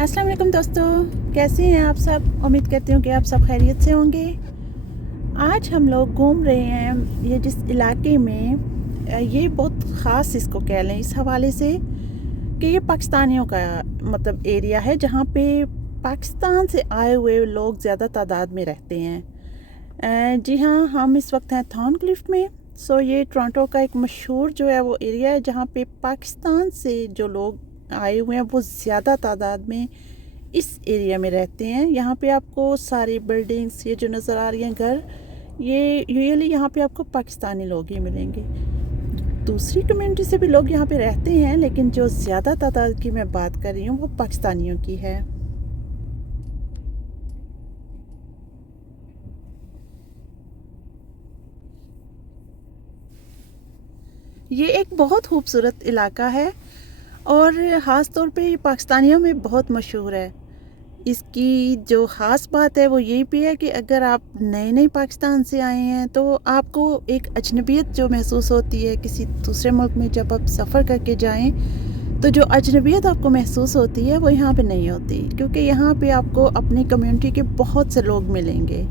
अस्सलाम वालेकुम दोस्तों, कैसे हैं आप सब। उम्मीद करती हूँ कि आप सब खैरियत से होंगे। आज हम लोग घूम रहे हैं ये जिस इलाके में ये बहुत ख़ास इसको कह लें इस हवाले से कि ये पाकिस्तानियों का मतलब एरिया है जहाँ पे पाकिस्तान से आए हुए लोग ज़्यादा तादाद में रहते हैं। जी हाँ, हम इस वक्त हैं थॉर्नक्लिफ में। ये टोरंटो का एक मशहूर जो है वो एरिया है जहाँ पे पाकिस्तान से जो लोग आए हुए हैं वो ज़्यादा तादाद में इस एरिया में रहते हैं। यहाँ पे आपको सारी बिल्डिंग्स ये जो नज़र आ रही हैं घर, ये यूजुअली यहाँ पे आपको पाकिस्तानी लोग ही मिलेंगे। दूसरी कम्युनिटी से भी लोग यहाँ पे रहते हैं, लेकिन जो ज़्यादा तादाद की मैं बात कर रही हूँ वो पाकिस्तानियों की है। ये एक बहुत खूबसूरत इलाका है और ख़ास तौर पे ये पाकिस्तानियों में बहुत मशहूर है। इसकी जो ख़ास बात है वो यही पे है कि अगर आप नए पाकिस्तान से आए हैं तो आपको एक अजनबियत जो महसूस होती है किसी दूसरे मुल्क में। जब आप सफ़र करके जाएं तो जो अजनबियत आपको महसूस होती है वो यहाँ पे नहीं होती, क्योंकि यहाँ पे आपको अपनी कम्युनिटी के बहुत से लोग मिलेंगे।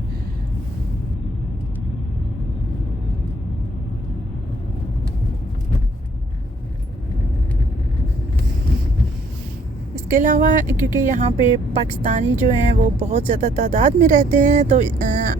इसके अलावा क्योंकि यहाँ पे पाकिस्तानी जो हैं वो बहुत ज़्यादा तादाद में रहते हैं, तो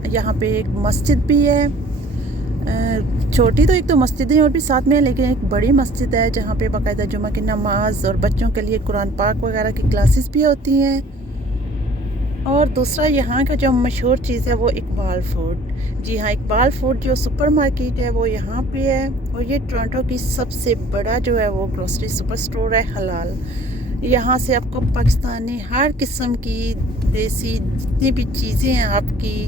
यहाँ पे एक मस्जिद भी है। छोटी तो एक तो मस्जिद है और भी साथ में है, लेकिन एक बड़ी मस्जिद है जहाँ पे बाकायदा जुमा की नमाज और बच्चों के लिए कुरान पाक वगैरह की क्लासेस भी होती हैं। और दूसरा यहाँ का जो मशहूर चीज़ है वो इकबाल फूड। जी हाँ, इकबाल फूड जो सुपरमार्केट है वो यहाँ पे है, और ये टोरंटो की सबसे बड़ा जो है वो ग्रोसरी सुपर स्टोर है हलाल। यहाँ से आपको पाकिस्तानी हर किस्म की देसी जितनी भी चीज़ें हैं आपकी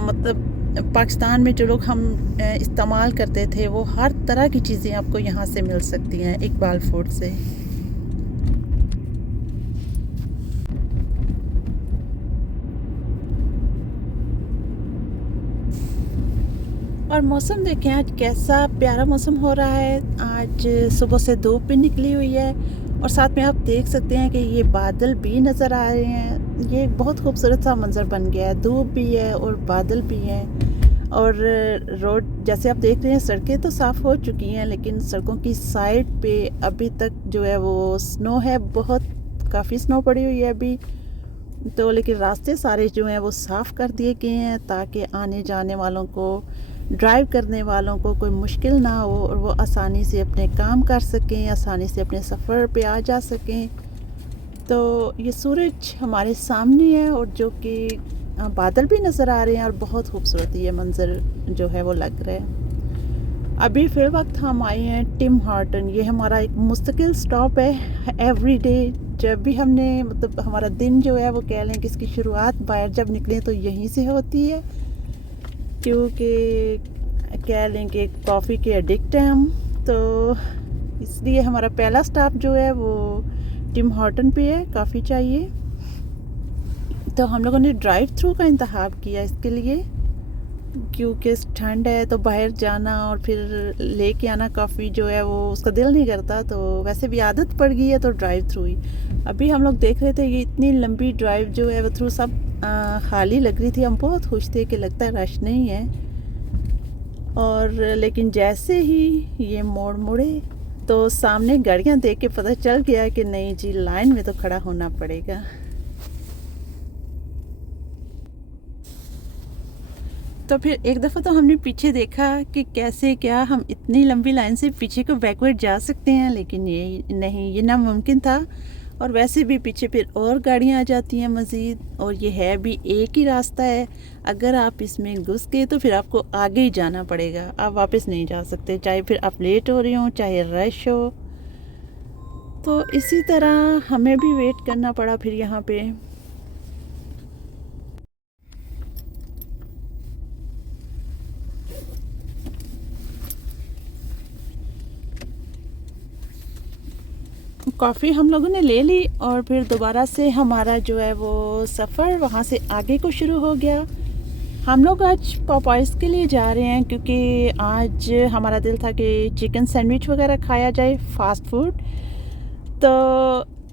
मतलब पाकिस्तान में जो लोग हम इस्तेमाल करते थे वो हर तरह की चीज़ें आपको यहाँ से मिल सकती हैं इकबाल फूड से। और मौसम देखें आज कैसा प्यारा मौसम हो रहा है। आज सुबह से धूप भी निकली हुई है और साथ में आप देख सकते हैं कि ये बादल भी नज़र आ रहे हैं। ये एक बहुत खूबसूरत सा मंज़र बन गया है, धूप भी है और बादल भी हैं। और रोड जैसे आप देख रहे हैं सड़कें तो साफ़ हो चुकी हैं, लेकिन सड़कों की साइड पे अभी तक जो है वो स्नो है, बहुत काफ़ी स्नो पड़ी हुई है अभी तो। लेकिन रास्ते सारे जो हैं वो साफ़ कर दिए गए हैं ताकि आने जाने वालों को, ड्राइव करने वालों को कोई मुश्किल ना हो और वो आसानी से अपने काम कर सकें, आसानी से अपने सफ़र पे आ जा सकें। तो ये सूरज हमारे सामने है और जो कि बादल भी नज़र आ रहे हैं और बहुत खूबसूरत ये मंज़र जो है वो लग रहा है। अभी फिर वक्त हम आए हैं टिम हार्टन। ये हमारा एक मुस्तकिल स्टॉप है एवरी डे। जब भी हमने मतलब हमारा दिन जो है वो कह लें कि इसकी शुरुआत बाहर जब निकले तो यहीं से होती है, क्योंकि कह लें कि कॉफ़ी के एडिक्ट हैं हम, तो इसलिए हमारा पहला स्टॉप जो है वो टिम हॉर्टन पे है। काफ़ी चाहिए तो हम लोगों ने ड्राइव थ्रू का इंतखाब किया इसके लिए, क्योंकि ठंड है तो बाहर जाना और फिर लेके आना कॉफ़ी जो है वो उसका दिल नहीं करता, तो वैसे भी आदत पड़ गई है तो ड्राइव थ्रू ही। अभी हम लोग देख रहे थे ये इतनी लंबी ड्राइव जो है वो थ्रू सब खाली लग रही थी। हम बहुत खुश थे कि लगता है रश नहीं है, और लेकिन जैसे ही ये मोड़ मुड़े तो सामने गाड़ियाँ देख के पता चल गया कि नहीं जी, लाइन में तो खड़ा होना पड़ेगा। तो फिर एक दफ़ा तो हमने पीछे देखा कि कैसे क्या हम इतनी लंबी लाइन से पीछे को बैकवर्ड जा सकते हैं, लेकिन ये नहीं, ये नामुमकिन था। और वैसे भी पीछे फिर और गाड़ियाँ आ जाती हैं मज़ीद, और ये है भी एक ही रास्ता है। अगर आप इसमें घुस गए तो फिर आपको आगे ही जाना पड़ेगा, आप वापस नहीं जा सकते, चाहे फिर आप लेट हो रहे हो चाहे रश हो। तो इसी तरह हमें भी वेट करना पड़ा फिर यहाँ पे। कॉफ़ी हम लोगों ने ले ली और फिर दोबारा से हमारा जो है वो सफ़र वहाँ से आगे को शुरू हो गया। हम लोग आज पॉपाइज़ के लिए जा रहे हैं, क्योंकि आज हमारा दिल था कि चिकन सैंडविच वगैरह खाया जाए, फ़ास्ट फूड। तो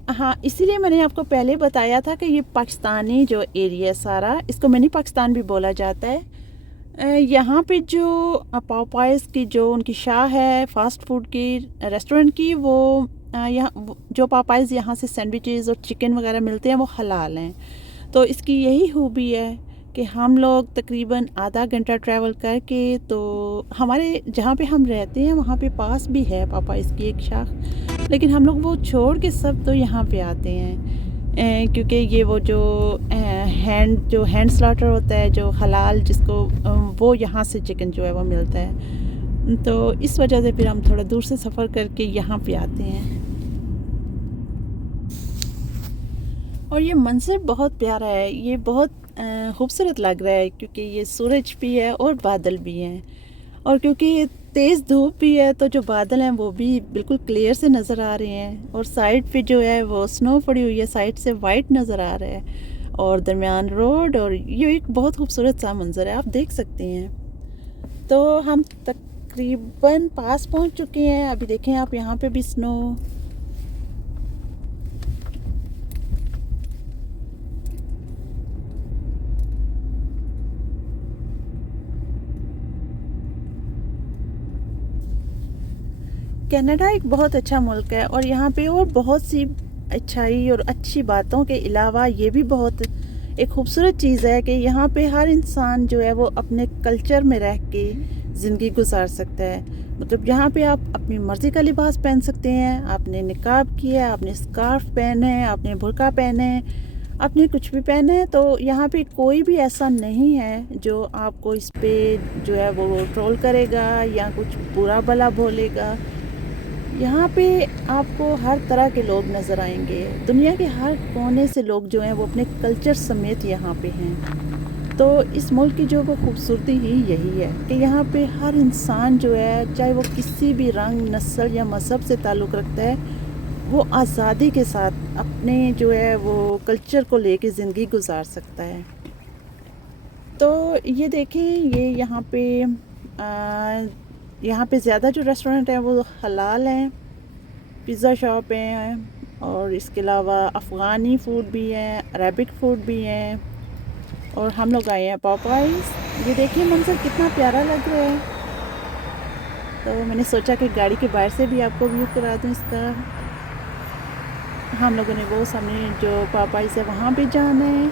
हाँ, इसीलिए मैंने आपको पहले बताया था कि ये पाकिस्तानी जो एरिया है सारा, इसको मिनी पाकिस्तान भी बोला जाता है। यहाँ पे जो पापाइज़ की जो उनकी शाह है फ़ास्ट फूड की रेस्टोरेंट की, वो जो पापाइज़ यहाँ से सैंडविचेज़ और चिकन वगैरह मिलते हैं वो हलाल हैं। तो इसकी यही खूबी है कि हम लोग तकरीबन आधा घंटा ट्रैवल करके, तो हमारे जहाँ पे हम रहते हैं वहाँ पे पास भी है पापाइज़ की एक शाख, लेकिन हम लोग वो छोड़ के सब तो यहाँ पे आते हैं। क्योंकि ये वो जो हैंड स्लॉटर होता है जो हलाल जिसको वो यहाँ से चिकन जो है वो मिलता है, तो इस वजह से फिर हम थोड़ा दूर से सफ़र करके यहाँ पे आते हैं। और ये मंज़र बहुत प्यारा है, ये बहुत खूबसूरत लग रहा है क्योंकि ये सूरज भी है और बादल भी हैं, और क्योंकि तेज़ धूप भी है तो जो बादल हैं वो भी बिल्कुल क्लियर से नज़र आ रहे हैं, और साइड पे जो है वो स्नो पड़ी हुई है, साइड से वाइट नज़र आ रहा है, और दरमियान रोड, और ये एक बहुत खूबसूरत सा मंज़र है, आप देख सकते हैं। तो हम तकरीबन पास पहुंच चुके हैं। अभी देखें आप, यहाँ पे भी स्नो। कनाडा एक बहुत अच्छा मुल्क है, और यहाँ पे और बहुत सी अच्छाई और अच्छी बातों के अलावा ये भी बहुत एक खूबसूरत चीज़ है कि यहाँ पे हर इंसान जो है वो अपने कल्चर में रह के ज़िंदगी गुजार सकता है। मतलब यहाँ पे आप अपनी मर्ज़ी का लिबास पहन सकते हैं, आपने निकाब किया है, आपने स्कार्फ पहने है, आपने बुर्का पहने है, आपने कुछ भी पहने है, तो यहाँ पे कोई भी ऐसा नहीं है जो आपको इस पे जो है वो ट्रोल करेगा या कुछ बुरा भला बोलेगा। यहाँ पे आपको हर तरह के लोग नज़र आएंगे, दुनिया के हर कोने से लोग जो हैं वो अपने कल्चर समेत यहाँ पे हैं। तो इस मुल्क की जो वो खूबसूरती ही यही है कि यहाँ पे हर इंसान जो है, चाहे वो किसी भी रंग, नस्ल या मज़हब से ताल्लुक़ रखता है, वो आज़ादी के साथ अपने जो है वो कल्चर को लेके ज़िंदगी गुजार सकता है। तो ये देखें, ये यहाँ पे ज़्यादा जो रेस्टोरेंट हैं वो हलाल हैं, पिज़्ज़ा शॉप हैं, और इसके अलावा अफ़गानी फूड भी हैं, अरेबिक फूड भी हैं, और हम लोग आए हैं पॉपाइज़। ये देखिए मंज़र कितना प्यारा लग रहा है। तो मैंने सोचा कि गाड़ी के बाहर से भी आपको व्यू करा दूँ इसका। हम लोगों ने वो सामने जो पॉपाइज़ है वहाँ भी जाना है,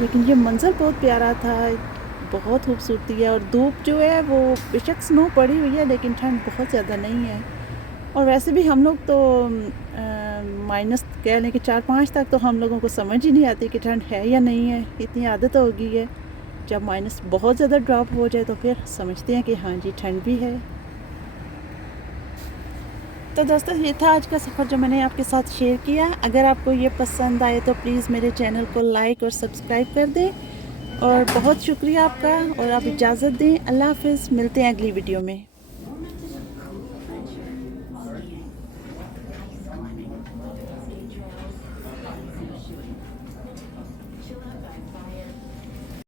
लेकिन ये मंज़र बहुत प्यारा था, बहुत खूबसूरती है। और धूप जो है वो बेशक स्नो पड़ी हुई है, लेकिन ठंड बहुत ज़्यादा नहीं है। और वैसे भी हम लोग तो माइनस कह लें कि 4-5 तक तो हम लोगों को समझ ही नहीं आती कि ठंड है या नहीं है, इतनी आदत हो गई है। जब माइनस बहुत ज़्यादा ड्रॉप हो जाए तो फिर समझते हैं कि हाँ जी ठंड भी है। तो दोस्तों, ये था आज का सफ़र जो मैंने आपके साथ शेयर किया। अगर आपको ये पसंद आए तो प्लीज़ मेरे चैनल को लाइक और सब्सक्राइब कर दें, और बहुत शुक्रिया आपका, और आप इजाज़त दें। अल्लाह हाफ़िज़, मिलते हैं अगली वीडियो में।